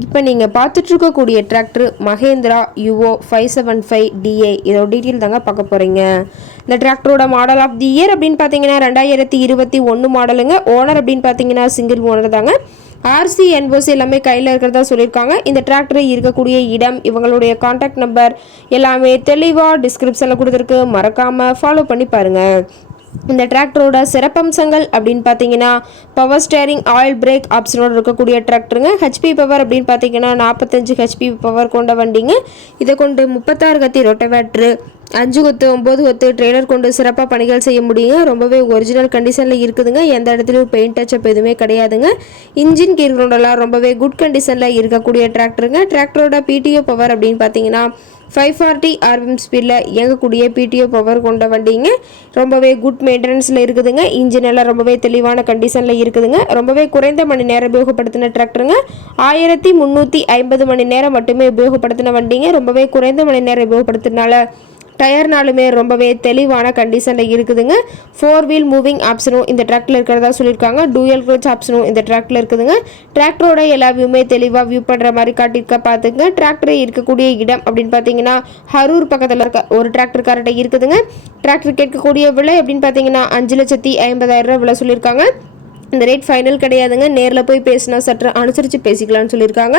இப்போ நீங்கள் பார்த்துட்ருக்கக்கூடிய tractor Mahindra Yuvo five seven five DI இதோட டீட்டெயில் தாங்க பார்க்க போகிறீங்க இந்த டிராக்டரோட மாடல் ஆஃப் தி இயர் அப்படின்னு பார்த்தீங்கன்னா ரெண்டாயிரத்தி இருபத்தி ஒன்று மாடலுங்க ஓனர் அப்படின்னு பார்த்தீங்கன்னா சிங்கிள் ஓனர் தாங்க. ஆர்சி என்போசி எல்லாமே கையில் இருக்கிறதா சொல்லியிருக்காங்க. இந்த டிராக்டர் இருக்கக்கூடிய இடம் இவங்களுடைய காண்டாக்ட் நம்பர் எல்லாமே தெளிவாக டிஸ்கிரிப்ஷனில் கொடுத்துருக்கு. மறக்காமல் ஃபாலோ பண்ணி பாருங்கள் இந்த டிராக்டரோட சிறப்பம்சங்கள் அப்படின்னு பார்த்தீங்கன்னா பவர் ஸ்டேரிங் ஆயில் பிரேக் ஆப்ஷனோடு இருக்கக்கூடிய டிராக்டருங்க. ஹெச்பி பவர் அப்படின்னு பார்த்தீங்கன்னா நாற்பத்தஞ்சு ஹெச்பி பவர் கொண்ட வண்டிங்க. இதை கொண்டு முப்பத்தாறு கத்தி ரொட்டவேட்ரு அஞ்சு கொத்து ஒம்பது கொத்து ட்ரெய்லர் கொண்டு சிறப்பாக பணிகள் செய்ய முடியுங்க. ரொம்பவே ஒரிஜினல் கண்டிஷனில் இருக்குதுங்க. எந்த இடத்துலையும் பெயிண்ட் டச்சப் எதுவுமே கிடையாதுங்க. இன்ஜின் கீர் கொண்டெல்லாம் ரொம்பவே குட் கண்டிஷனில் இருக்கக்கூடிய டிராக்டருங்க டிராக்டரோட பிடிஓ பவர் அப்படின்னு பார்த்தீங்கன்னா ஃபைவ் ஃபார்ட்டி ஆர்பிஎம் ஸ்பீடில் இயங்கக்கூடிய பிடிஓ பவர் கொண்ட வண்டிங்க. ரொம்பவே குட் மெயின்டெனன்ஸில் இருக்குதுங்க. இன்ஜின் எல்லாம் ரொம்பவே தெளிவான கண்டிஷனில் இருக்குதுங்க. ரொம்பவே குறைந்த மணி நேரம் உபயோகப்படுத்தின டிராக்டருங்க ஆயிரத்தி முந்நூற்றி ஐம்பது மணி நேரம் மட்டுமே உபயோகப்படுத்தின வண்டிங்க. ரொம்பவே குறைந்த மணி நேரம் உபயோகப்படுத்தினால டயர்னாலுமே ரொம்பவே தெளிவான கண்டிஷனில் இருக்குதுங்க. ஃபோர் வீல் மூவிங் ஆப்ஷனும் இந்த ட்ராக்டில் இருக்கிறதா சொல்லியிருக்காங்க. டூயல் க்ரோச் ஆப்ஷனும் இந்த ட்ராக்டில் இருக்குதுங்க. டிராக்டரோட எல்லா வியூமே தெளிவாக வியூ பண்ணுற மாதிரி காட்டியிருக்க பார்த்துங்க டிராக்டர் இருக்கக்கூடிய இடம் அப்படின்னு பார்த்தீங்கன்னா ஹரூர் பக்கத்தில் இருக்க ஒரு டிராக்டர் இருக்குதுங்க. டிராக்டர் கேட்கக்கூடிய விலை அப்படின்னு பார்த்தீங்கன்னா அஞ்சு லட்சத்தி ஐம்பதாயிரம் ரூபா விலை சொல்லியிருக்காங்க. இந்த ரேட் ஃபைனல் கிடையாதுங்க. நேரில் போய் பேசினா சற்று அனுசரித்து பேசிக்கலாம்னு சொல்லியிருக்காங்க.